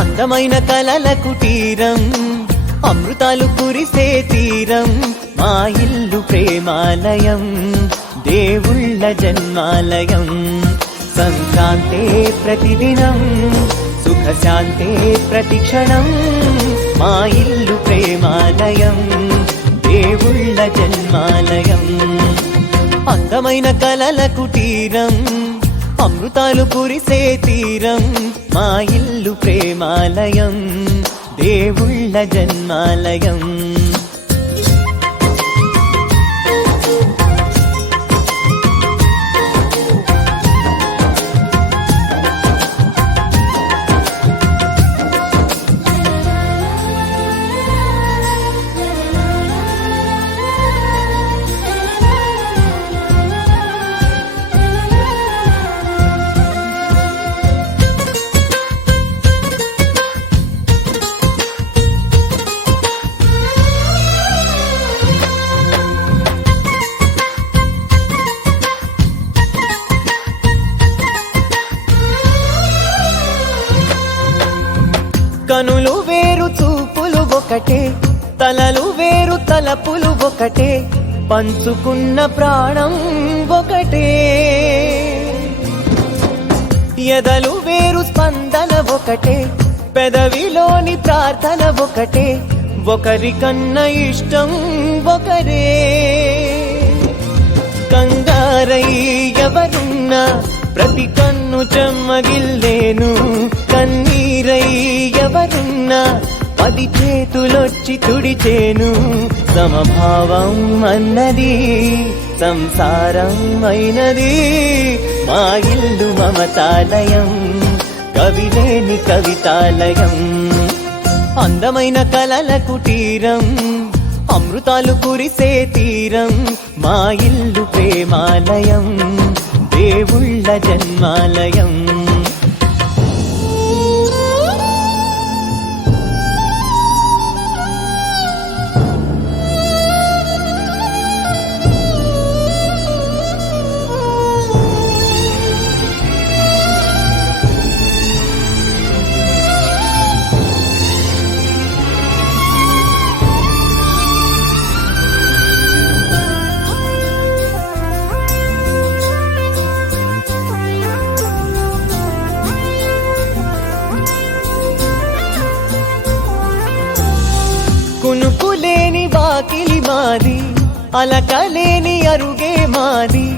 అందమైన కలల కుటీరం, అమృతాలు కురిసే తీరం, మా ఇల్లు ప్రేమాలయం, దేవుళ్ళ జన్మాలయం. సంక్రాంతే ప్రతిదినం, సుఖశాంతే ప్రతిక్షణం, మా ఇల్లు ప్రేమాలయం, దేవుళ్ళ జన్మాలయం. అందమైన కలల కుటీరం, అమృతాలు కురిసే తీరం, మా ఇల్లు ప్రేమాలయం, దేవుళ్ళ జన్మాలయం. కనులు వేరు చూపులు ఒకటే, తలలు వేరు తలపులు ఒకటే, పంచుకున్న ప్రాణం ఒకటే. ఎదలు వేరు స్పందన ఒకటే, పెదవిలోని ప్రార్థన ఒకటే, ఒకరికన్నా ఇష్టం ఒకరే. కంగారై ఎవరున్నా ప్రతి కన్ను చెమ్మగిల్లేను, కన్నీరై ఎవరున్నా 10 చేతులొచ్చి తుడిచేను. సమభావం అన్నది సంసారం అయినది, మా ఇల్లు మమతాలయం, కవిలేని కవితాలయం. అందమైన కలల కుటీరం, అమృతాలు కురిసే తీరం, మా ఇల్లు ప్రేమాలయం, దేవుళ్ళ జన్మాలయం. కునుకులేని వాకిలి మాది, అలకలేని అరుగే మాది,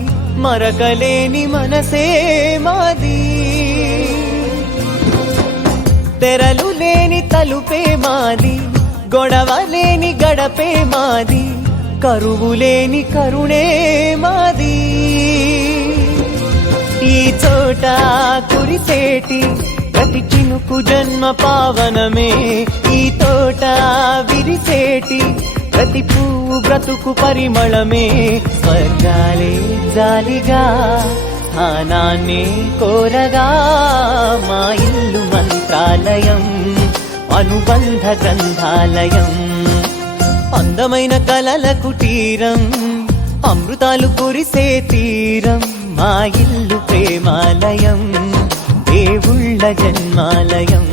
మరకలేని మనసే మాది. తెరలు లేని తలుపే మాది, గొడవలేని గడపే మాది, కరువులేని కరుణే మాది. ఈ చోట కురిసేటి ప్రతి చినుకు జన్మ పావనమే, ఈ తోట విరిసేటి ప్రతి పువ్వు బ్రతుకు పరిమళమే. స్వర్గాలే జాలిగా స్థానాన్ని కోరగా, మా ఇల్లు మంత్రాలయం, అనుబంధ గ్రంథాలయం. అందమైన కలల కుటీరం, అమృతాలు కురిసే తీరం, మా ఇల్లు ప్రేమాలయం, దేవుళ్ళ జన్మాలయం.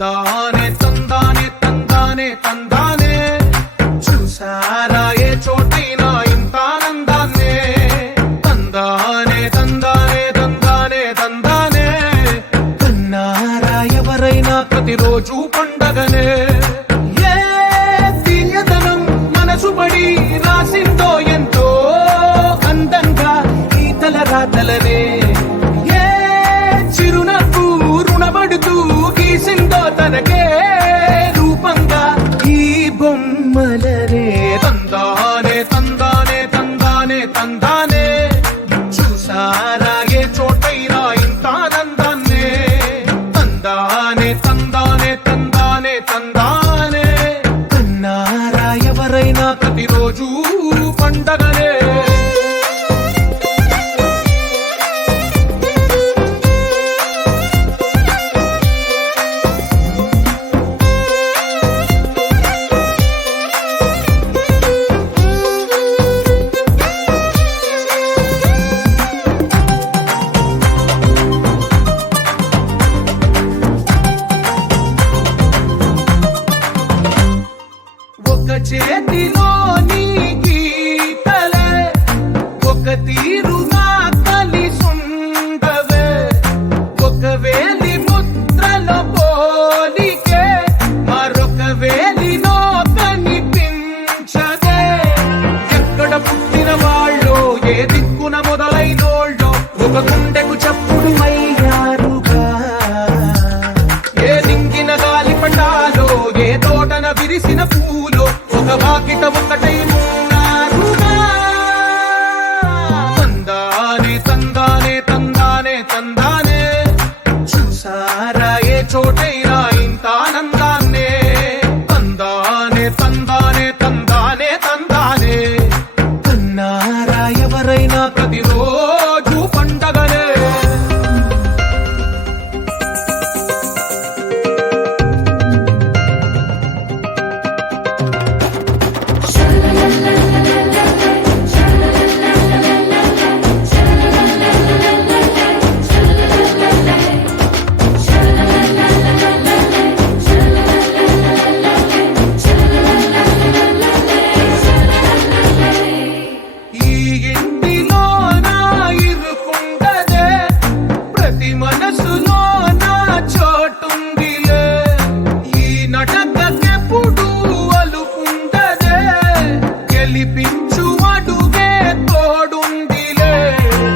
తందానే తందానే తందానే తందానే, చూసారా ఏ చోటైనా ఇంత ఆనందాన్నే. తందానే తందానే తందానే తందానే, కన్నారా ఎవరైనా ప్రతిరోజు పండగనే. ఏ తీయదనం మనసు పడి రాసిందో ఎంతో అందంగా ఈ తలరాతలనే. ఏ చిరునవ్వు రుణపడుతూ గీసిందో తనకే రూపంగా ఈ బొమ్మలనే. తందానే తందానే తందానే తందానే, చూసారా ఏ చోటైనా ఇంత ఆనందాన్నే. గుండెకు చప్పుడు అయ్యారుగా. ఏ దింగిన గాలి పటాలో, ఏ తోటన విరిసిన పూలో, ఒక వాకిట ఒకటై ఉన్నారుగా. తందానే తందానే తందానే తందానే, చూసారా ఏ చోటైనా ఇంత ఆనందాన్నే. తందానే తందానే తందానే తందానే, కన్నారా ఎవరైనా ప్రతిరోజు పండగనే. ఈ ఇంటిలో నా ఇరుకుండదే, ప్రతి మనసులో నా చోటుందిలే. ఈ నటకెప్పుడు అలుకుండదే, గెలిపించు అడుగే తోడుందిలే.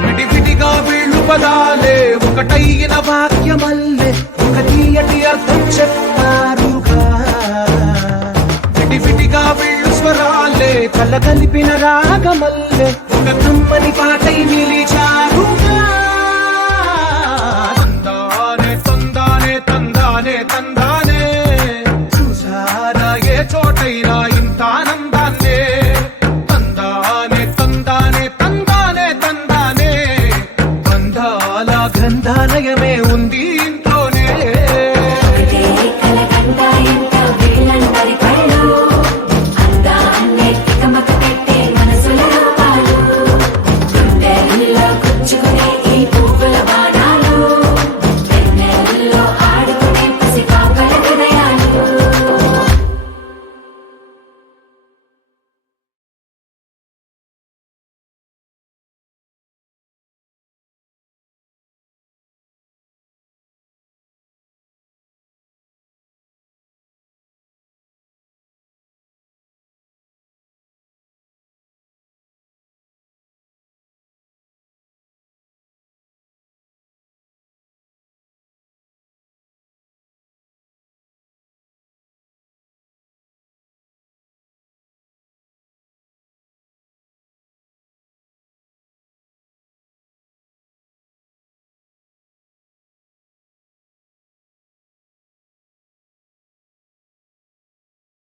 విడివిడిగా వీళ్ళు పదాలే ఒకటైన వాక్యమల్లే, ఒక తీయటి అర్థం చెప్పారుగా. విడివిడిగా వీళ్ళు స్వరాలే కలగలిపిన రాగమల్లే, ఒక కమ్మని పాటై నిలిచారుగా. తందానే తందానే తందానే తందానే, చూసారా ఏ చోటైనా ఇంత ఆనందాన్నే. తందానే తందానే తందానే తందానే, బంధాల గ్రంథాలయమే ఉంది